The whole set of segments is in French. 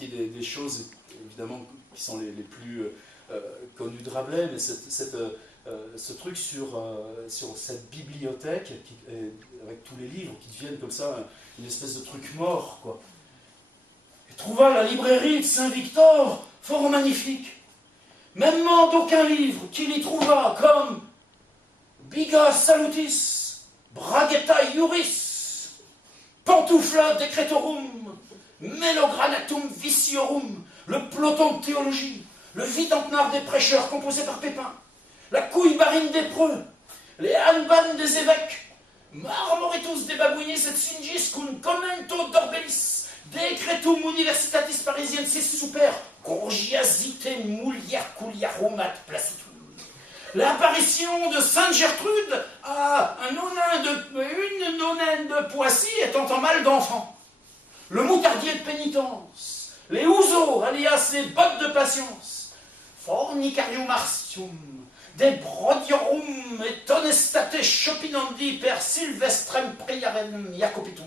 partie des choses, évidemment, qui sont les plus connues de Rabelais, mais ce truc sur cette bibliothèque, avec tous les livres qui deviennent comme ça, une espèce de truc mort, quoi. Et trouva la librairie de Saint-Victor fort magnifique. Mêmement d'aucun livre qu'il y trouva, comme Biga Salutis, Braguetta Iuris, Pantoufla Decretorum, Melogranatum Viciorum, le peloton de théologie, le videntenard des prêcheurs composé par Pépin, la couille barine des preux, les hanban des évêques, Marmoritus des babouinis et singis cum commento d'orbelis, Decretum universitatis parisiensis super, Gorgiasite mulier culiarumat placitum. L'apparition de Sainte Gertrude à une nonaine de Poissy étant en mal d'enfant. Le moutardier de pénitence, les ouzeaux, alias les bottes de patience, Fornicarium artium, de brodiorum et tonestate chopinandi per Sylvestrem priarem Jacopitum.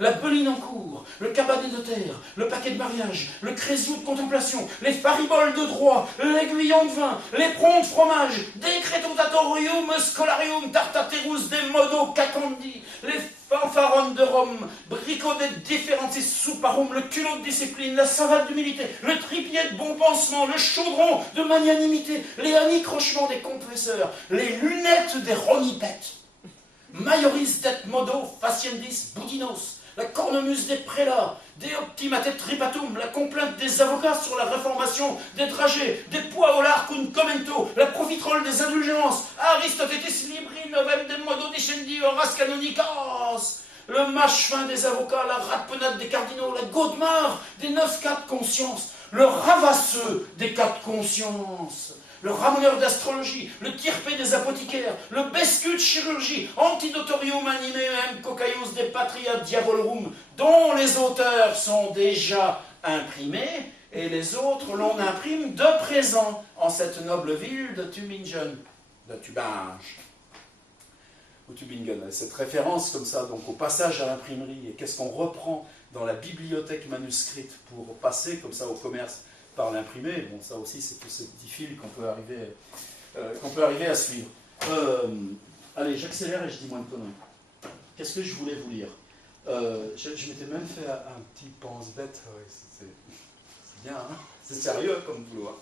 La beline en cours, le cabanet de terre, le paquet de mariage, le crésiou de contemplation, les fariboles de droit, l'aiguillon de vin, les pronts de fromage, decretotatorium scholarium tartaterus de modo cacandi, les fanfaronnes de Rome, bricot de differentis suparum, le culot de discipline, la savate d'humilité, le tripied de bon pansement, le chaudron de magnanimité, les anicrochements des confesseurs, les lunettes des ronipettes, maioris det modo faciendis budinos, la cornemuse des prélats, des optimate tripatum, la complainte des avocats sur la réformation des dragées, des poids au larcun commento, la profiterole des indulgences, Aristotetis libri novem de modo discendi horas canonicas, le mâche fin des avocats, la ratpenade des cardinaux, la godemar des 9 cas de conscience, le ravasseux des cas de conscience, le ramoneur d'astrologie, le tirpé des apothicaires, le bescu de chirurgie, antidotorium animeum cocaius de patria diabolorum, dont les auteurs sont déjà imprimés, et les autres l'on imprime de présent en cette noble ville de Tübingen, de Tübingen, ou Tübingen. Cette référence comme ça, donc au passage à l'imprimerie, et qu'est-ce qu'on reprend dans la bibliothèque manuscrite pour passer comme ça au commerce par l'imprimé, bon, ça aussi c'est tout ce petit fil qu'on peut arriver à suivre. Allez, j'accélère et je dis moins de conneries. Qu'est-ce que je voulais vous lire? Je m'étais même fait un petit pense-bête, ouais, c'est bien, hein, c'est sérieux comme boulot.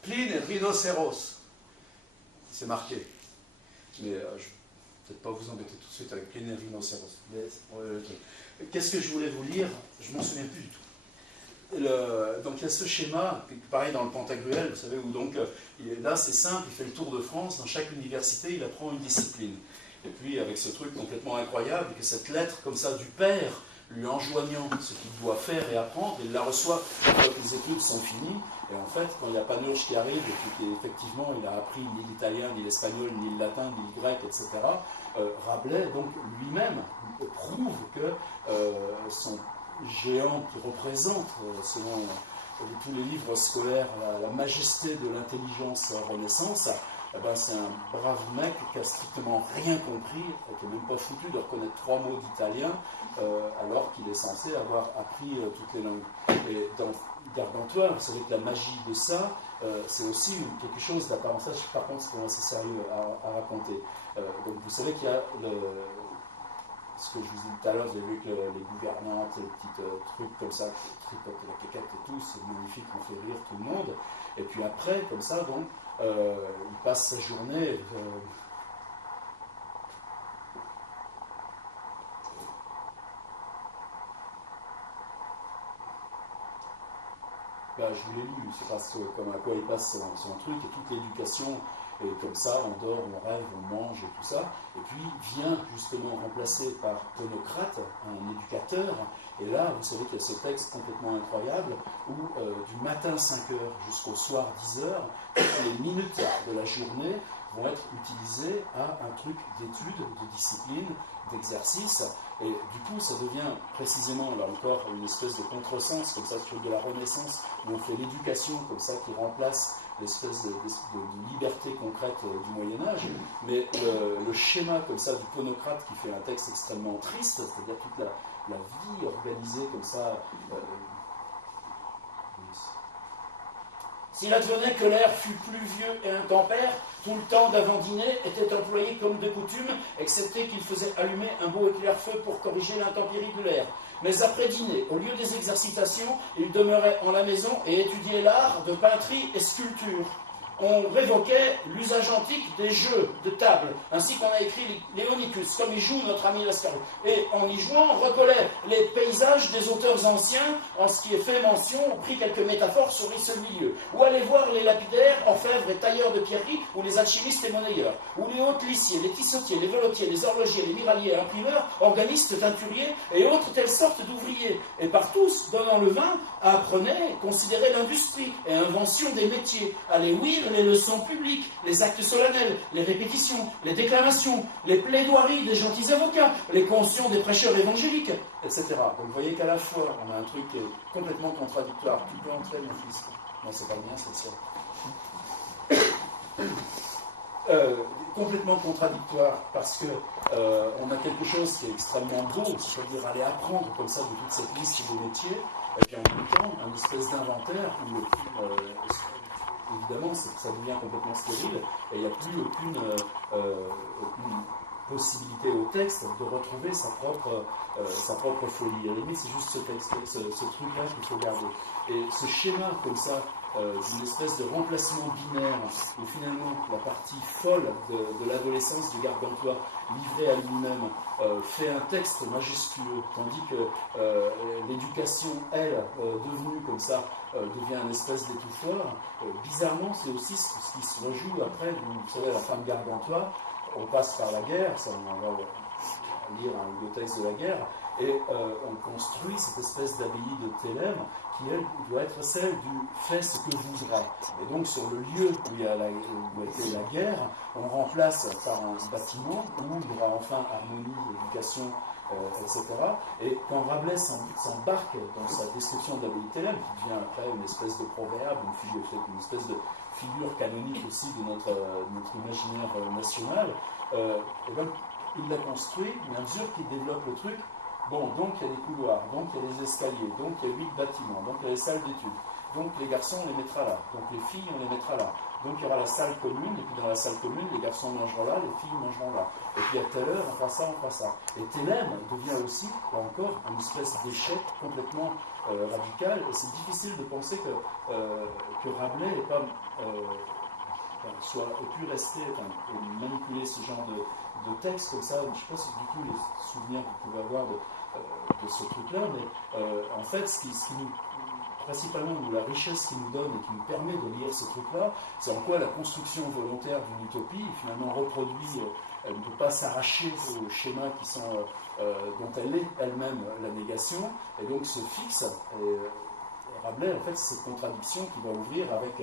Pline et rhinocéros, c'est marqué, mais je ne vais peut-être pas vous embêter tout de suite avec Pline et rhinocéros. Qu'est-ce que je voulais vous lire? Je ne m'en souviens plus du tout. Donc il y a ce schéma, pareil dans le Pantagruel, vous savez, où donc, là c'est simple, il fait le tour de France, dans chaque université il apprend une discipline. Et puis avec ce truc complètement incroyable, que cette lettre comme ça du père, lui enjoignant ce qu'il doit faire et apprendre, il la reçoit une fois que les études sont finies, et en fait quand il n'y a pas Panurge qui arrive, et puis qu'effectivement il a appris ni l'italien, ni l'espagnol, ni le latin, ni le grec, etc., Rabelais donc lui-même prouve que son géant qui représente, selon tous les livres scolaires, la majesté de l'intelligence Renaissance, eh ben, c'est un brave mec qui a strictement rien compris, qui n'est même pas foutu de reconnaître 3 mots d'italien, alors qu'il est censé avoir appris toutes les langues. Et dans Gargantua, vous savez que la magie de ça, c'est aussi quelque chose d'apparent. Ça, par contre, c'est assez sérieux à raconter. Donc vous savez qu'il y a ce que je vous disais tout à l'heure, vous avez vu que les gouvernantes, les petits trucs comme ça, qui tripotent la caquette et tout, c'est magnifique, on fait rire tout le monde. Et puis après, comme ça, donc, il passe sa journée. Je vous l'ai lu, c'est parce que comme à quoi il passe son truc, et toute l'éducation, et comme ça, on dort, on rêve, on mange et tout ça, et puis vient justement remplacé par Ponocrate, un éducateur, et là, vous savez qu'il y a ce texte complètement incroyable, où du matin 5h jusqu'au soir 10h, toutes les minutes de la journée vont être utilisées à un truc d'étude, de discipline, d'exercice, et du coup ça devient précisément, là encore, une espèce de contresens, comme ça, sur de la Renaissance, où on fait l'éducation comme ça qui remplace l'espèce de liberté concrète du Moyen-Âge, mais le schéma comme ça du ponocrate qui fait un texte extrêmement triste, c'est-à-dire toute la vie organisée comme ça. S'il advenait que l'air fût pluvieux et intempère, tout le temps d'avant-dîner était employé comme de coutume, excepté qu'il faisait allumer un beau éclair-feu pour corriger l'intempérie de l'air. Mais après dîner, au lieu des exercitations, il demeurait en la maison et étudiait l'art de peinture et sculpture. On révoquait l'usage antique des jeux de table, ainsi qu'on a écrit Léonicus, comme y joue notre ami Lascaris. Et en y jouant, on recollait les paysages des auteurs anciens, en ce qui est fait mention, on prit quelques métaphores sur ce milieu. Ou aller voir les lapidaires, orfèvres et tailleurs de pierreries, ou les alchimistes et monnayeurs, ou les hautes lissiers, les tissotiers, les velotiers, les horlogers, les miraliers, imprimeurs, organistes, teinturiers, et autres telles sortes d'ouvriers. Et par tous, donnant le vin, apprenaient, considéraient l'industrie et invention des métiers, allaient ouïr les leçons publiques, les actes solennels, les répétitions, les déclamations, les plaidoiries des gentils avocats, les conscients des prêcheurs évangéliques, etc. Donc vous voyez qu'à la fois, on a un truc qui est complètement contradictoire. Tu peux entrer, mon fils? Non, c'est pas le mien, c'est le sien. Complètement contradictoire, parce que on a quelque chose qui est extrêmement beau, c'est-à-dire aller apprendre comme ça de toute cette liste de métiers, et puis en même temps, une espèce d'inventaire où évidemment, ça devient complètement stérile et il n'y a plus aucune possibilité au texte de retrouver sa propre folie. À la limite, c'est juste ce truc-là qu'il faut garder. Et ce schéma comme ça, d'une espèce de remplacement binaire, où finalement la partie folle de l'adolescence du Gargantua, livré à lui-même, fait un texte majusculeux, tandis que l'éducation, elle, devenue comme ça, devient une espèce d'étouffoir. Bizarrement, c'est aussi ce qui se rejoue après, vous savez, la fin de Gargantua, on passe par la guerre, ça on va lire un texte de la guerre, et on construit cette espèce d'abbaye de Thélème qui, elle, doit être celle du « fait ce que voudra ». Et donc, sur le lieu où a été la guerre, on remplace par un bâtiment où il y aura enfin harmonie, éducation, etc. Et quand Rabelais s'embarque dans sa description de l'abbaye de Thélème, qui devient après une espèce de proverbe, une espèce de figure canonique aussi de notre imaginaire national, et ben, il l'a construit, mais à mesure qu'il développe le truc, bon, donc il y a des couloirs, donc il y a des escaliers, donc il y a 8 bâtiments, donc il y a les salles d'études, donc les garçons on les mettra là, donc les filles on les mettra là, donc il y aura la salle commune, et puis dans la salle commune, les garçons mangeront là, les filles mangeront là, et puis à telle heure on fera ça, on fera ça. Et Thélème devient aussi, là encore, une espèce d'échec complètement radical, et c'est difficile de penser que Rabelais n'ait pas... ait pu rester, manipuler ce genre de texte comme ça. Je ne sais pas si du coup les souvenirs que vous pouvez avoir de ce truc-là, mais en fait, ce qui nous, principalement la richesse qu'il nous donne et qui nous permet de lire ce truc-là, c'est en quoi la construction volontaire d'une utopie, finalement reproduit, elle ne peut pas s'arracher aux schémas qui sont, dont elle est elle-même la négation, et donc se fixe. Et Rabelais, en fait, c'est cette contradiction qui va ouvrir avec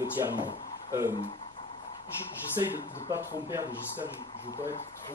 le tiers-monde. J'essaye de ne pas trop me perdre, j'espère que je ne veux pas être trop